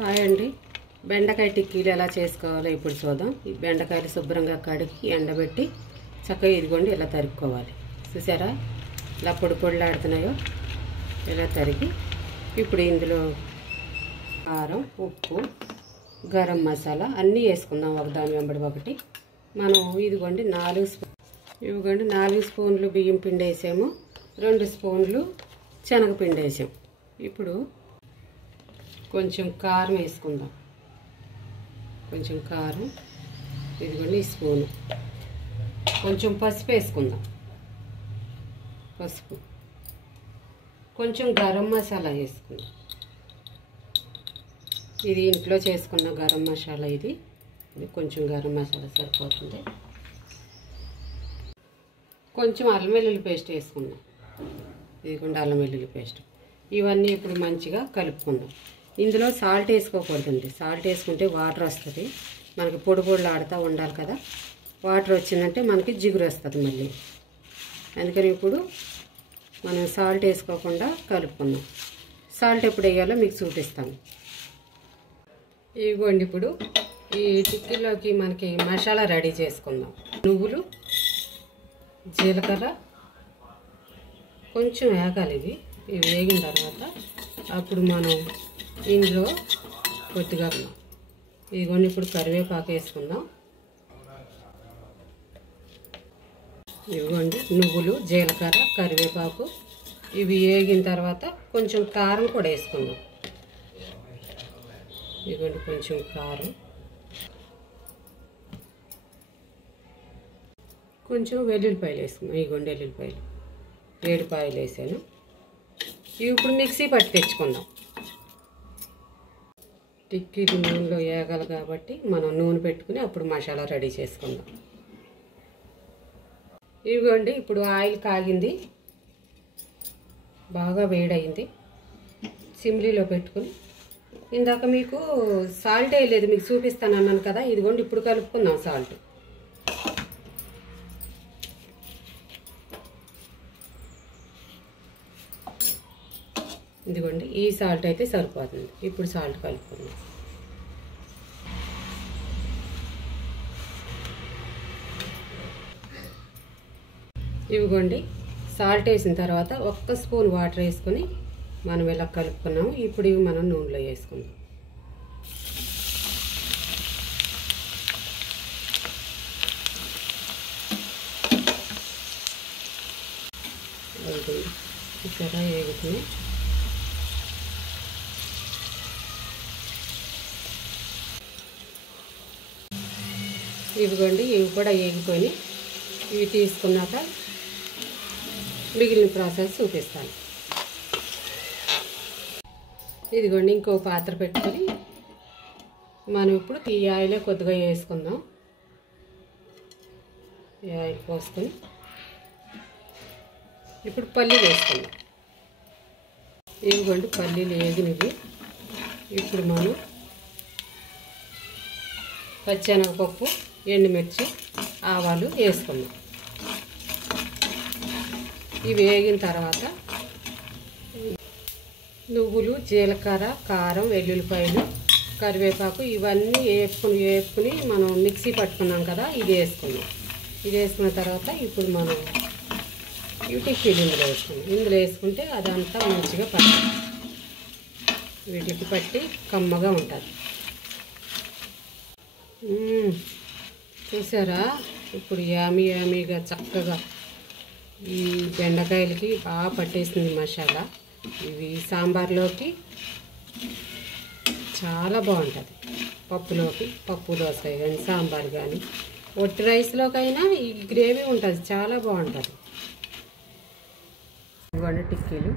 Hi అండి. బెండకాయ టిక్కీలు ఎలా చేసుకోవాలో ఇప్పుడు చూద్దాం. ఈ బెండకాయలు శుభ్రంగా కడిగి ఎండబెట్టి చక్కగా ఇదిగోండి ఇలా తరుక్కోవాలి. చూసారా ఇలా పొడి పొడిలాడుతున్నాయో ఇలా తరిగి ఇప్పుడు ఇందులో కారం, ఉప్పు, గరం మసాలా అన్నీ వేసుకుందాం ఒకదాని వెంబడి ఒకటి. మనం ఇదిగోండి 4 స్పూన్లు బియ్యం పిండి వేసాము, 2 స్పూన్లు శనగపిండి వేసాం. ఇప్పుడు కొంచెం కారం వేసుకుందాం. కొంచెం కారం ఇదిగోండి ఈ స్పూను. కొంచెం పసుపు వేసుకుందాం. పసుపు, కొంచెం గరం మసాలా వేసుకుందాం. ఇది ఇంట్లో చేసుకున్న గరం మసాలా. ఇది కొంచెం గరం మసాలా సరిపోతుంది. కొంచెం అల్లం వెల్లుల్లి పేస్ట్ వేసుకుందాం. ఇదిగోండి అల్లం వెల్లుల్లి పేస్ట్. ఇవన్నీ ఇప్పుడు మంచిగా కలుపుకుందాం. ఇందులో సాల్ట్ వేసుకోకూడదండి. సాల్ట్ వేసుకుంటే వాటర్ వస్తుంది, మనకి పొడి పొడిలు ఆడుతూ ఉండాలి కదా. వాటర్ వచ్చిందంటే మనకి జిగురు వస్తుంది మళ్ళీ. అందుకని ఇప్పుడు మనం సాల్ట్ వేసుకోకుండా కలుపుకుందాం. సాల్ట్ ఎప్పుడు వేయాలో మీకు చూపిస్తాను. ఇదిగోండి ఇప్పుడు ఈ టిక్కీలోకి మనకి మసాలా రెడీ చేసుకుందాం. నువ్వులు, జీలకర్ర కొంచెం వేగాలి. ఇవి వేగిన తర్వాత అప్పుడు మనం ఇందులో కొద్దిగా ఇదిగోండి ఇప్పుడు కరివేపాకు వేసుకుందాం. ఇదిగోండి నువ్వులు, జీలకర్ర, కరివేపాకు ఇవి వేగిన తర్వాత కొంచెం కారం కూడా వేసుకుందాం. ఇదిగోండి కొంచెం కారం, కొంచెం వెల్లుల్లిపాయలు వేసుకుందాం. ఇదిగోండి వెల్లుల్లిపాయలు 7 పాయలు వేసాను. ఇవి ఇప్పుడు మిక్సీ పట్టి తెచ్చుకుందాం. టిక్కీలు నూనెలో వేగాలి కాబట్టి మనం నూనె పెట్టుకుని అప్పుడు మసాలా రెడీ చేసుకుందాం. ఇదిగోండి ఇప్పుడు ఆయిల్ కాగింది, బాగా వేడయింది. సిమ్లీలో పెట్టుకుని ఇందాక మీకు సాల్ట్ వేయలేదు, మీకు చూపిస్తాను అన్నాను కదా. ఇదిగోండి ఇప్పుడు కలుపుకుందాం సాల్ట్. ఇదిగోండి ఈ సాల్ట్ అయితే సరిపోతుంది. ఇప్పుడు సాల్ట్ కలుపుకుందాం. ఇదిగోండి సాల్ట్ వేసిన తర్వాత 1 స్పూన్ వాటర్ వేసుకొని మనం ఇలా కలుపుకున్నాము. ఇప్పుడు ఇవి మనం నూనెలో వేసుకుందాం. చూసారా వేగుతున్నాయి. ఇవిగోండి ఇవి కూడా వేగిపోయి ఇవి తీసుకున్నాక మిగిలిన ప్రాసెస్ చూపిస్తాను. ఇదిగోండి ఇంకో పాత్ర పెట్టుకొని మనం ఇప్పుడు ఈ ఆయిల్ కొద్దిగా వేసుకుందాం. ఈ ఆయిల్ పోసుకొని ఇప్పుడు పల్లీలు వేసుకుందాం. ఇదిగోండి పల్లీలు వేగినవి. ఇప్పుడు మనం పచ్చెనగపప్పు, ఎండుమిర్చి, ఆవాలు వేసుకుందాం. ఇవి వేగిన తర్వాత నువ్వులు, జీలకర్ర, కారం, వెల్లుల్లిపాయలు, కరివేపాకు ఇవన్నీ వేపుకుని మనం మిక్సీ పట్టుకున్నాం కదా, ఇది వేసుకున్నాం. ఇది వేసుకున్న తర్వాత ఇప్పుడు మనం ఇవి టిక్కీలు ఇందులో వేసుకున్నాం. ఇందులో వేసుకుంటే అదంతా మంచిగా పడుతుంది, వీటికి పట్టి కమ్మగా ఉంటుంది. చూసారా ఇప్పుడు యామీగా చక్కగా ఈ బెండకాయలకి బాగా పట్టేసింది మసాలా. ఇవి సాంబార్లోకి చాలా బాగుంటుంది. పప్పు దోసకాయ కానీ, సాంబార్ కానీ, ఒట్టి రైస్లోకైనా ఈ గ్రేవీ ఉంటుంది, చాలా బాగుంటుంది. ఇవన్నీ టిక్కీలు